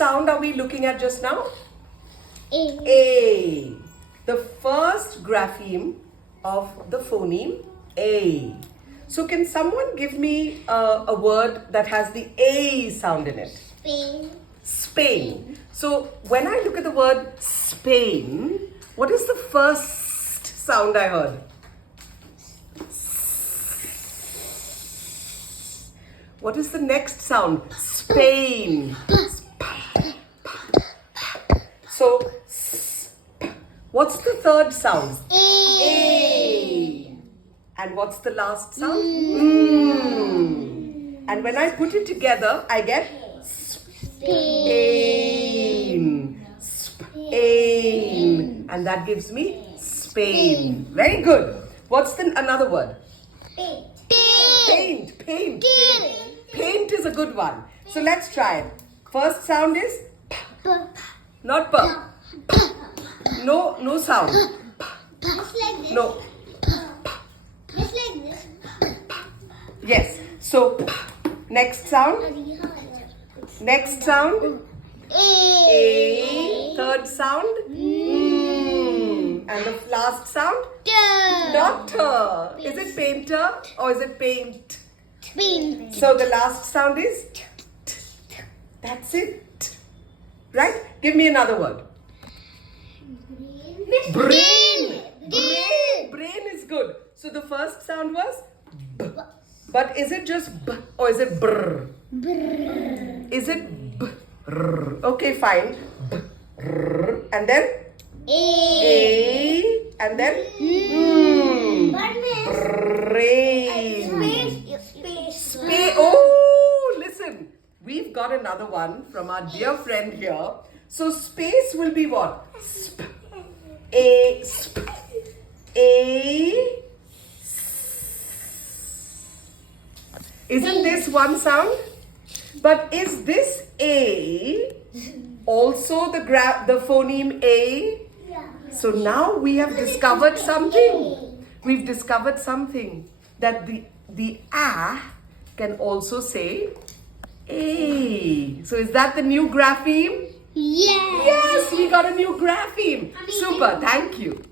sound are we looking at just now? A. A. The first grapheme of the phoneme A. So can someone give me a word that has the A sound in it? Spain. Spain. So when I look at the word Spain, what is the first sound I heard? What is the next sound? Spain. So, what's the third sound? A. And what's the last sound? And when I put it together, I get Spain. Spain. And that gives me Spain. Very good. What's another word? Paint. Paint. Paint. Paint is a good one. So let's try it. First sound is not p. No sound. Just like this. No. Just like this. Yes. So next sound. Next sound. A. Third sound. And the last sound. Doctor. Is it painter or is it paint? Paint. So the last sound is t. That's it. Right? Give me another word. Brain. Brain is good. So the first sound was b. But is it just b or is it brr? Is it b? Okay, fine. B. And then A. And then brain. Space. Oh, listen. We've got another one from our dear friend here. So space will be what? Sp. A. Sp. A. Isn't this one sound? But is this A also the phoneme A? So now we have discovered something. We've discovered something that the A can also say A. So is that the new grapheme? Yes. Yes, we got a new grapheme. Super, thank you.